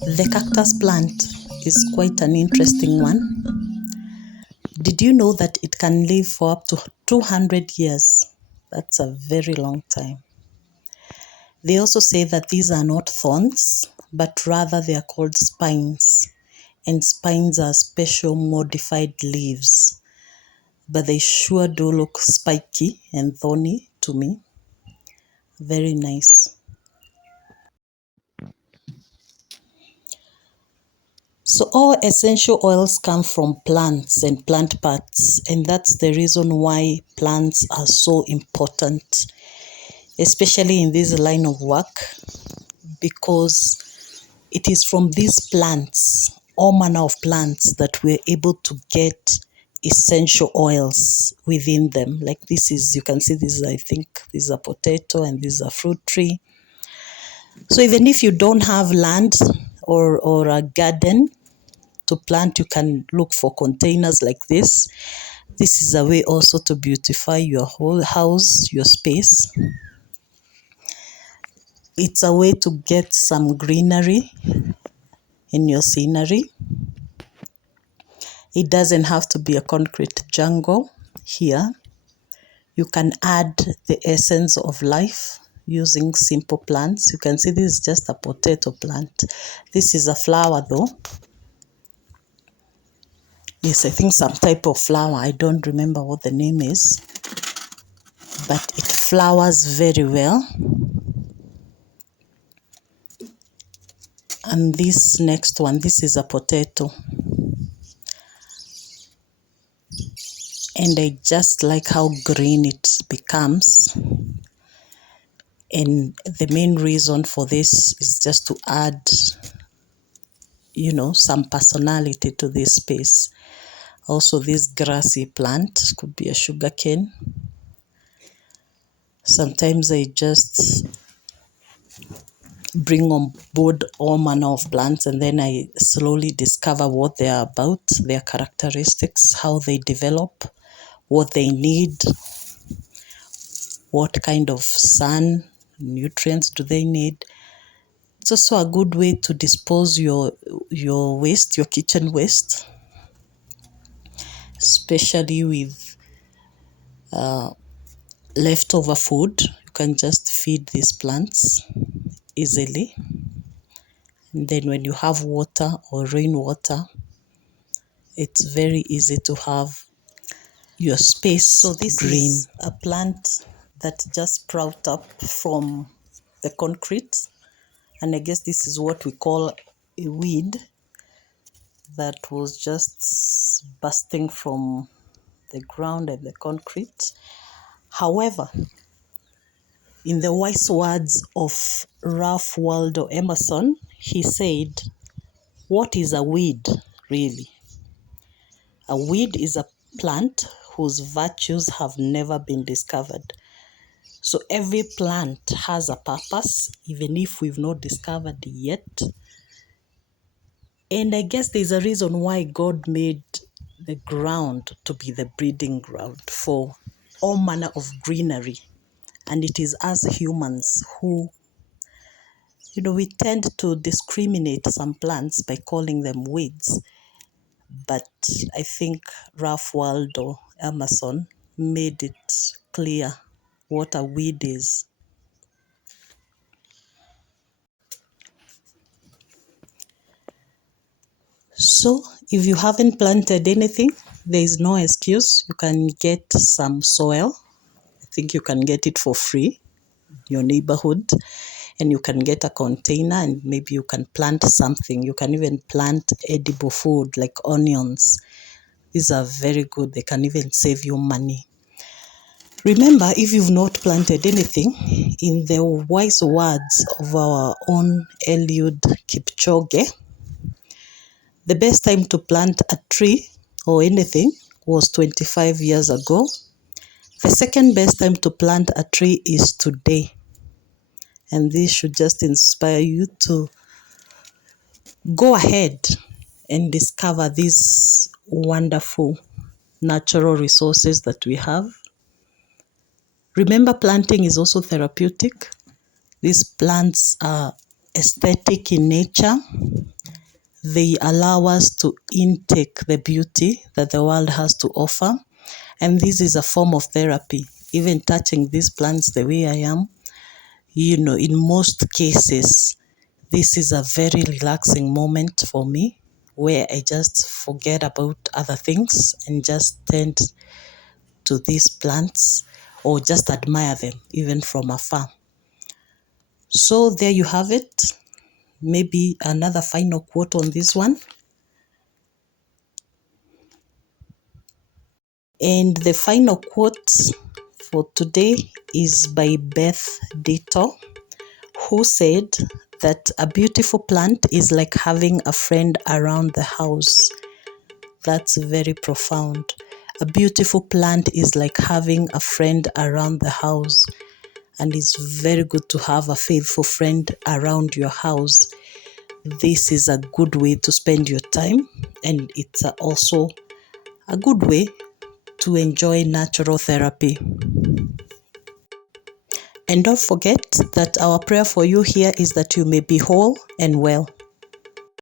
The cactus plant is quite an interesting one. Did you know that it can live for up to 200 years? That's a very long time. They also say that these are not thorns, but rather they are called spines. And spines are special modified leaves. But they sure do look spiky and thorny to me. Very nice. So all essential oils come from plants and plant parts, and that's the reason why plants are so important, especially in this line of work, because it is from these plants, all manner of plants, that we're able to get essential oils within them. Like this is, you can see this, I think this is a potato and this is a fruit tree. So even if you don't have land or a garden to plant, you can look for containers like this. This is a way also to beautify your whole house, your space. It's a way to get some greenery in your scenery. It doesn't have to be a concrete jungle here. You can add the essence of life using simple plants. You can see this is just a potato plant. This is a flower though. Yes, I think some type of flower. I don't remember what the name is, but it flowers very well. And this next one, this is a potato. And I just like how green it becomes. And the main reason for this is just to add, some personality to this space. Also, this grassy plant could be a sugarcane. Sometimes I just bring on board all manner of plants, and then I slowly discover what they are about, their characteristics, how they develop, what they need, what kind of sun, nutrients do they need. It's also a good way to dispose your waste, your kitchen waste, especially with leftover food. You can just feed these plants easily. And then when you have water or rainwater, it's very easy to have your space so this green. Is a plant that just sprout up from the concrete. And I guess this is what we call a weed that was just bursting from the ground and the concrete. However, in the wise words of Ralph Waldo Emerson, he said, "What is a weed, really? A weed is a plant whose virtues have never been discovered." So every plant has a purpose, even if we've not discovered it yet. And I guess there's a reason why God made the ground to be the breeding ground for all manner of greenery. And it is us humans who, we tend to discriminate some plants by calling them weeds. But I think Ralph Waldo Emerson made it clear what a weed is. So if you haven't planted anything, there is no excuse. You can get some soil. I think you can get it for free in your neighborhood. And you can get a container and maybe you can plant something. You can even plant edible food like onions. These are very good. They can even save you money. Remember, if you've not planted anything, in the wise words of our own Eliud Kipchoge, the best time to plant a tree or anything was 25 years ago. The second best time to plant a tree is today. And this should just inspire you to go ahead and discover these wonderful natural resources that we have. Remember, planting is also therapeutic. These plants are aesthetic in nature. They allow us to intake the beauty that the world has to offer. And this is a form of therapy. Even touching these plants the way I am, in most cases, this is a very relaxing moment for me where I just forget about other things and just tend to these plants or just admire them even from afar. So there you have it. Maybe another final quote on this one. And the final quote for today is by Beth Ditto, who said that a beautiful plant is like having a friend around the house. That's very profound. A beautiful plant is like having a friend around the house. And it's very good to have a faithful friend around your house. This is a good way to spend your time, and it's also a good way to enjoy natural therapy. And don't forget that our prayer for you here is that you may be whole and well.